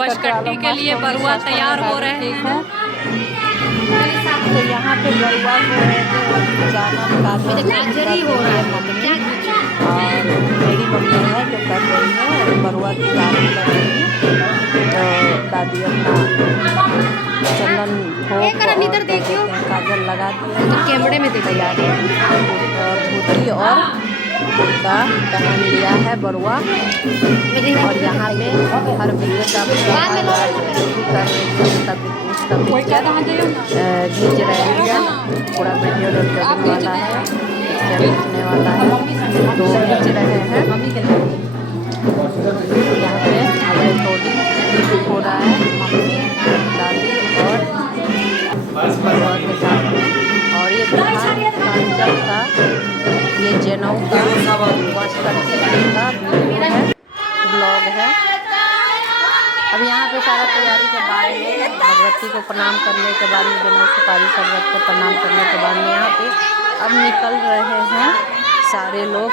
बसकट्टी के लिए बरुआ तैयार हो रहे हैं। तो यहाँ पे बरुआ को है जो जाना निकालने हो रहा है मम्मी, और मेरी मम्मी है जो कर रही है बरुआ की दाढ़ी कर रही है। तो दादी अपना चंदन देखियो काजल लगा दी तो कैमरे में तैयार है। धोती और कुर्ता पहन लिया है बरुआ, और यहाँ पे हर वीडियो का जो भी कर रही है उसका खींच रहे हैं। पूरा वीडियो रिकॉर्डिंग वाला है, खींचने वाला है तो खींच रहे हैं। यहाँ पे रिकॉर्डिंग हो रहा है मम्मी, दादी और बरुआ के साथ में। और ये कांचल का ये जनेऊ का बसकट्टी का वीडियो है, ब्लॉग है। अब यहाँ पे सारा तैयारी के बाद में भगवती को प्रणाम करने के बाद में जनेऊ सुपारी शरबत को प्रणाम करने के बाद में यहाँ पे अब निकल रहे हैं सारे लोग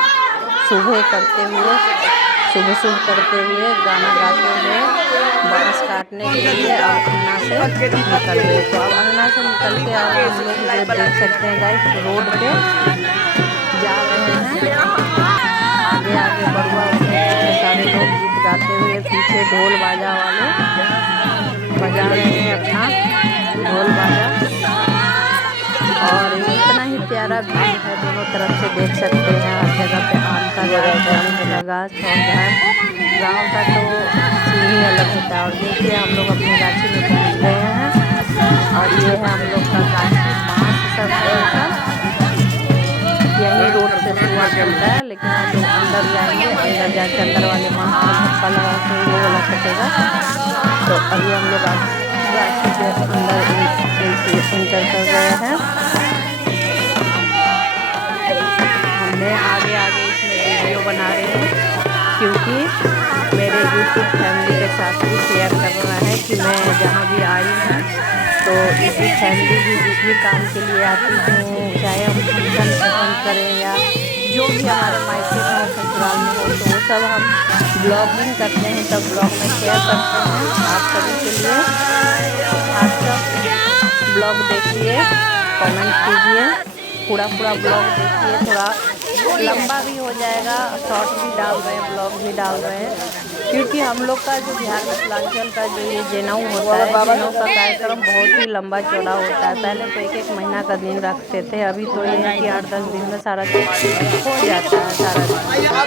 सुबह करते हुए, शुभ करते हुए, गाना गाते हुए बांस काटने के लिए अब अंगना से निकल गए। तो अब अंगना से निकल के अब हम लोग जो देख सकते हैं गाइस रोड पे जा रहे हैं। आगे आगे बरुआ सारे लोग गीत गाते हुए, पीछे ढोल बाजा वाले बजा रहे हैं अपना ढोल बाजा। और इतना ही प्यारा भीड़ है, दोनों तरफ से देख सकते हैं। हर जगह पे आम का गाछ और गाँव का तो सीन ही अलग होता है। और देखिए हम लोग अपने गाछी में पहुँच गए हैं, और ये है हम लोग का गाछी बाँस सब यही रोड से शुरुआत चलता है, लेकिन हम लोग अंदर जाएंगे, अंदर जाके अंदर वाले बाँस का धक्का लगा के वो वाला कटेगा। तो अभी हम लोग गाछी के अंदर इंटर कर रहे हैं। हमने आगे आगे इसमें वीडियो बना रहे हैं, क्योंकि मेरे यूट्यूब फैमिली के साथ भी शेयर करना है कि मैं जहाँ भी आई हूँ तो इसी फैमिली भी जिस भी काम के लिए आती हूँ, चाहे हम फंक्शन पसंद करें या जो भी हमारे मायके में हो, ससुराल में हो, तो वो सब हम ब्लॉगिंग करते हैं, तब ब्लॉग में शेयर करते हैं आप सभी के लिए। आप सब ब्लॉग देखिए, कमेंट कीजिए, पूरा ब्लॉग देखिए। थोड़ा लंबा भी हो जाएगा, शॉर्ट भी डाल रहे हैं, ब्लॉग भी डाल रहे हैं, क्योंकि हम लोग का जो बिहार मिथिलांचल का जो ये जनेऊ होता है, जनेऊ का कार्यक्रम बहुत ही लंबा चौड़ा होता है। पहले तो एक महीना का दिन रखते थे, अभी तो ये है कि 8-10 दिन में सारा चीज हो जाता है। सारा यहाँ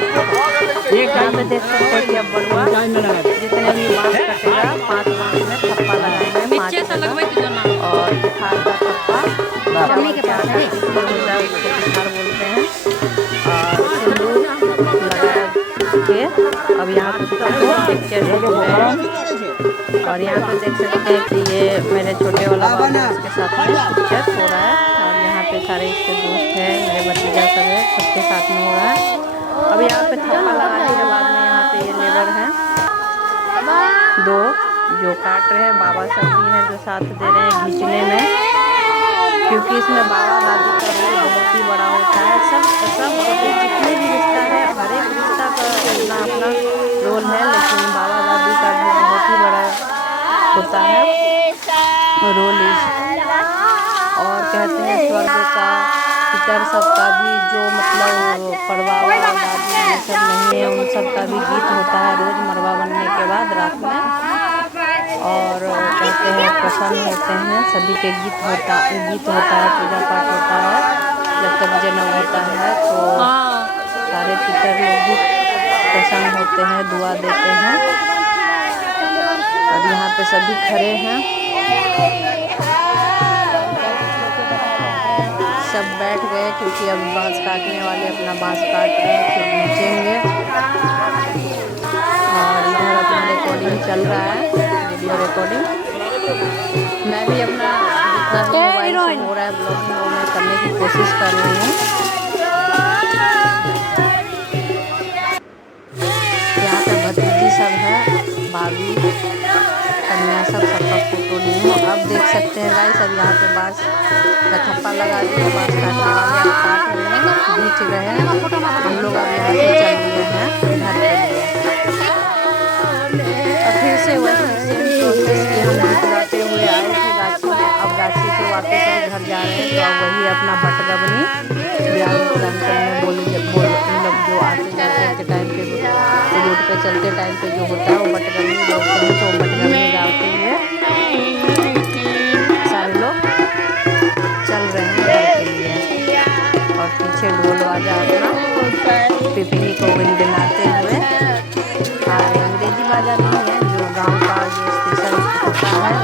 पे देख सकते हैं कि अब बरुआ जितने भी बाँस कटेगा 5 बाँस में थप्पा लगाएंगे, 5 और पिठार का थप्पा के पास है, इसलिए होता है उसको पिठार बोलते हैं। और सिंदूर लगा के अब यहाँ पे पिक्चर और यहाँ पे देख सकते हैं कि ये मेरे छोटे वाला बाबू इसके साथ में पिक्चर हो रहा है। और यहाँ पे सारे इसके दोस्त हैं, मेरे भतीजा सब है, सबके साथ में हो रहा है। अब यहाँ पे थप्पा लगाने के बाद में यहाँ पे ये लेबर हैं 2 जो काट रहे हैं, बाबा सब भी हैं जो साथ दे रहे हैं खींचने में, क्योंकि इसमें बाबा दादी का रोल बहुत ही बड़ा होता है। सब जितने भी रिश्ता है, हर एक रिश्ता का अपना अपना रोल है, लेकिन बाबा दादी का भी बहुत ही बड़ा होता है रोल। और कहते हैं स्वर्ग का पितर सबका भी जो मतलब पड़वा वाला दादी ये सब नहीं है, उन सब का भी गीत होता है रोज़ मरवा बनने के बाद रात में। और कहते हैं प्रसन्न होते हैं, सभी के गीत होता है, पूजा पाठ होता है जब तक जनेऊ होता है, तो सारे पितर लोग भी प्रसन्न होते हैं, दुआ देते हैं। और यहाँ पे सभी खड़े हैं, सब बैठ गए क्योंकि अब बाँस काटने वाले अपना बाँस काट रहे हैं, फिर खींचेंगे। और इधर अपना रिकॉर्डिंग चल रहा है, वीडियो रिकॉर्डिंग। मैं भी अपना जितना भी मोबाइल से हो रहा है ब्लॉगिंग वो मैं करने की कोशिश कर रही हूँ। यहाँ पे भतीजी सब है, भाभी कन्या सबका फोटो ली हूँ। अब देख सकते हैं गाइस, अब यहाँ पे बाँस का थप्पा लगा दिया, बाँस काटने वाले काट रहे हैं, खींच रहे हैं। हम लोग अब यहाँ से चल रहे हैं घर के लिए। और फिर से वही और वही अपना बटगबनी ब्याह में बोली मतलब जो आते जाते के टाइम पे रोड पे चलते टाइम पे जो होता है वो बटगबनी बोलते हैं। तो बटगबनी गाते हुए सारे लोग चल रहे हैं घर के लिए और पीछे ढोल बाजा अपना पिपही को गुनगुनाते हुए। अंग्रेजी बाजा नहीं है, जो गांव का जो स्पेशल होता है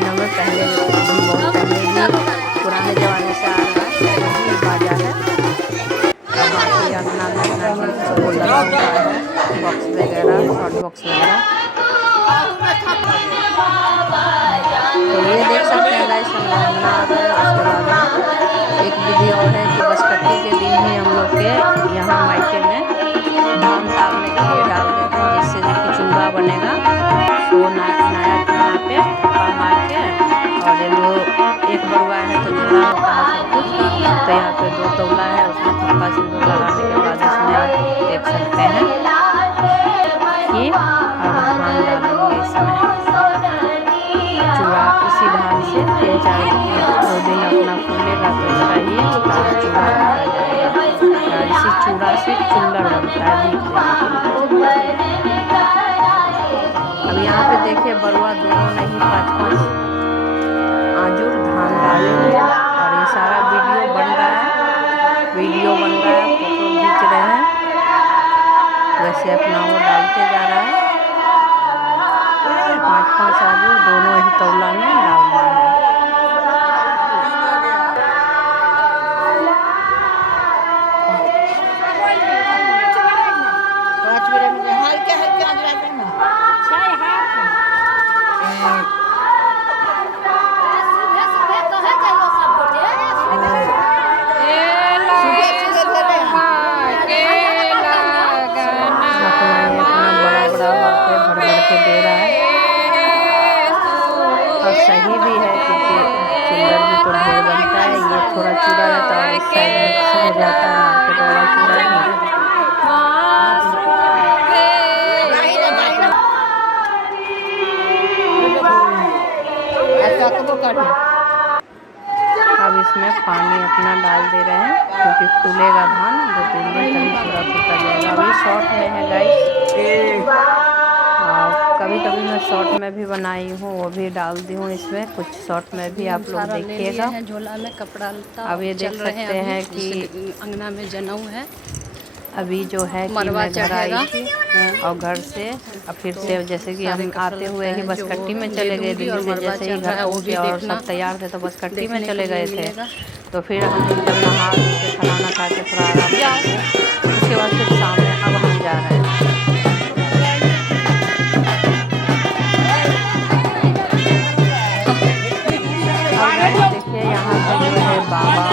नवे पहले बहुत पहले भी पुराने ज़माने से आ रहा है वही बाजा है। और बाकी अपना वो लगा हुआ है बॉक्स वगैरह, शॉर्ट बॉक्स वगैरह। तो ये देख सकते हैं गाइस हम लोग मना रहे हैं। उसके बाद एक विधि और है कि बसकट्टी के दिन ही हम लोग के यहाँ मायके में धान तारने के लिए डाल देते हैं, जिससे कि चूड़ा बनेगा। वो नया चूड़ा पे थप्पा मार के, और ये दो एक बरुआ है तो जोड़ा होता है सब कुछ। तो यहाँ पे 2 तौला है, उसमें थप्पा सिंदूर लगाने के बाद इसमें आप देख सकते हैं कि अब धान डालेंगे इसमें। चूड़ा इसी धान से 3-4 दिन अपना फूलेगा तो इसका ये चूड़ा बनाया जाएगा। इसी चूड़ा से चुल्लड़ बनता है दीप देने के लिए। अब यहाँ पे देखिए बरुआ दोनों ने ही 5-5 आजूर धान डाले हैं और ये सारा वीडियो बन रहा है, फोटो खींच रहे हैं। वैसे अपना वो डालते जा रहा है। 5-5 आजूर दोनों ही तौला में डालना है। दे रहा है और सही भी है क्योंकि चुल्लड़ भी तो ढेर बनता है। ये थोड़ा चूड़ा रहता है और इस साइड में हो जाता है मार्केट वाला चूड़ा ही। अब इसमें पानी अपना डाल दे रहे हैं क्योंकि फूलेगा धान 2-3 दिन तक पूरा फूटा जाएगा। अभी शॉर्ट में है गाइस। कभी कभी मैं शॉर्ट में भी बनाई हूँ, वो भी डाल दी हूँ इसमें। कुछ शॉर्ट में भी आप लोग देखिएगा। झोला में कपड़ा अब ये देख सकते हैं कि अंगना में जनेऊ है। अभी जो है कि मैं घर आई थी और घर से अब फिर से जैसे कि हम आते हुए ही बसकट्टी में चले गए दिल्ली से। जैसे ही घर पहुँचे और सब तैयार थे तो बसकट्टी में चले गए थे। तो फिर हम जब नहा के खाना खा के थोड़ा आराम किए, उसके बाद फिर शाम में अब हम जा रहे हैं। देखिए यहाँ पर जो है बाबा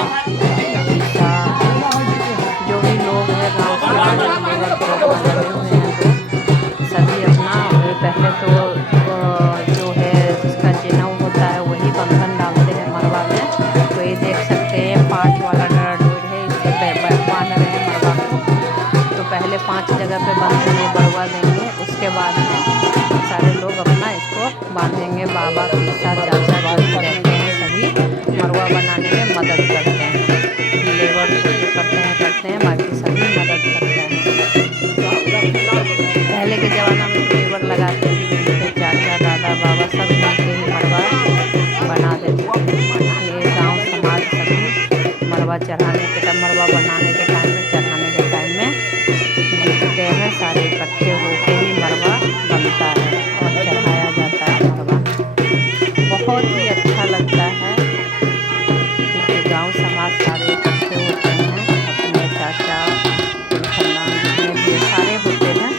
जो भी लोग हैं गाँव से लगे हुए हैं तो सभी अपना पहले तो जो है जिसका जनेऊ होता है वही बंधन डालते हैं मरवा में। तो ये देख सकते हैं 5 वाला डोर है, इससे बांध रहे हैं मरवा में। तो पहले 5 जगह पे बंधेंगे, बरवा देंगे, उसके बाद में सारे लोग अपना इसको बांधेंगे। बाबा पीसा चाचा जो भी रहते हैं सभी मरवा बनाने में मदद करते हैं। लेबर जो करते हैं बाकी सभी मदद करते हैं। पहले के ज़माना में लेबर लगाते थे, चाचा दादा बाबा सब मिलके ही मरवा बना देते थे। ये गांव समाज सभी मरवा चढ़ाने के टाइम, मरवा बनाने के टाइम में, चढ़ाने के टाइम में जुटते हैं। सारे इकट्ठे होकर ही मरवा बनता है और चढ़ाया जाता है मरवा। बहुत ही अच्छा लगता है क्योंकि गांव समाज सारे इकट्ठे होते हैं, अपने चाचा खानदान जितने भी सारे होते हैं।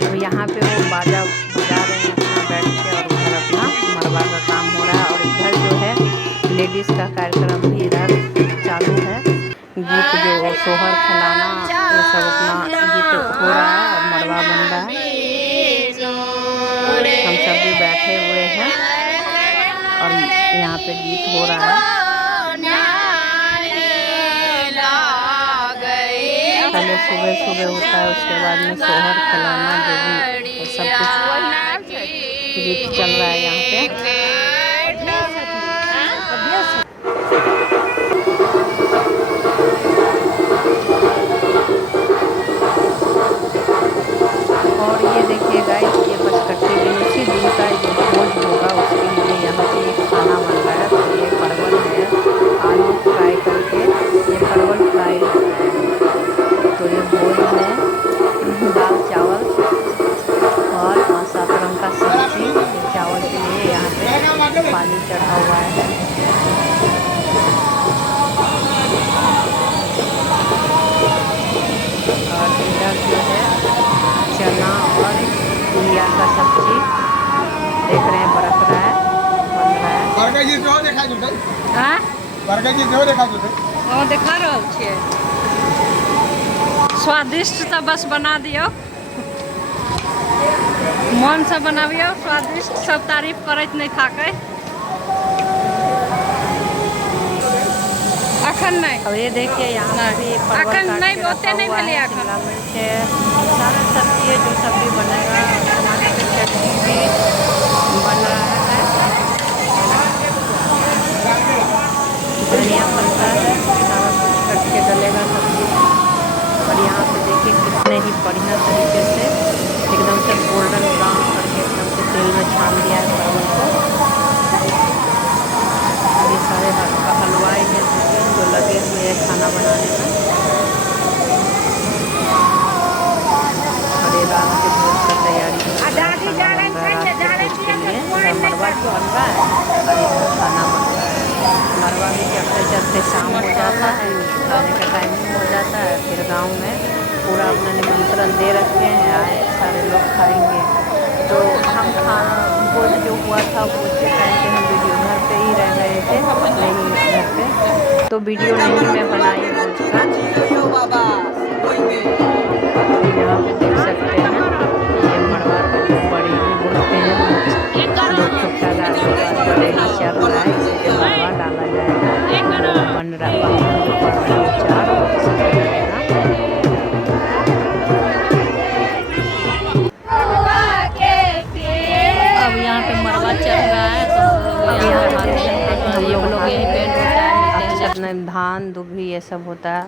अब यहाँ पे वो बाजा बजा रहे हैं अपना बैठ के और उधर अपना मरवा का काम हो रहा है। और इधर जो है लेडीज़ का कार्यक्रम भी इधर चालू है। गीत जो सोहर खिलाना ये सब अपना गीत हो रहा है और मरवा बन रहा है। हम सब भी बैठे हुए हैं और यहाँ पे गीत हो रहा है। पहले सुबह होता है, उसके बाद में सोहर खिलाना जो भी सब कुछ गीत चल रहा है यहाँ पे। भोज में दाल चावल और 7 रंग का सब्जी। चावल के लिए यहाँ पे पानी चढ़ा हुआ है। और इधर जो है चना और घिया का सब्जी देख रहे हैं, बरक रहा है, बन रहा है। देखा रहल छियै। स्वादिष्ट तो बस बना दियो, मन से बनाबियो, स्वादिष्ट सब तारीफ करैत नहीं खाके। अखन नहीं, अब ये देखिए यहाँ पे अखन नहीं, ओते नहीं मिले। शिमला मिर्च है, सारा सब्जी है, जो सब्जी बनेगा। टमाटर की चटनी भी बन रहा है, धनिया पत्ता है, सारा कुछ कट के डलेगा सब्जी। और यहाँ पे देखिए कितने ही बढ़िया तरीके से एकदम से गोल्डन ब्राउन करके एकदम से तेल में छान दिया है परवल को। ये सारे हलवाई हैं जो लगे हुए हैं खाना बनाने में। और ये रात के भोज का तैयारी के लिए मरवा बन रहा है और इधर खाना बन रहा है। मरवा भी चढ़ते चढ़ते शाम हो जाता है, खाने का टाइमिंग हो जाता है। फिर गांव में पूरा अपना निमंत्रण दे रखे हैं, आए सारे लोग खाएंगे। तो हम खाना भोज जो हुआ था भोज के टाइम पे हम वीडियो घर पे ही रह गए थे, नहीं घर पे, तो वीडियो नहीं मैं बनाई भोज का। यहाँ पे देख सकते हैं ये मड़वा बड़ी भी बोलते हैं, लोग छोटा डाल देगा, बड़े ही चल रहा है, इसे मड़वा डाला जाएगा। बन रहा है चार अब यहाँ पे मरवा चल रहा है, तो हम लोग यही पेंट होता है, धान दुभी ये सब होता है।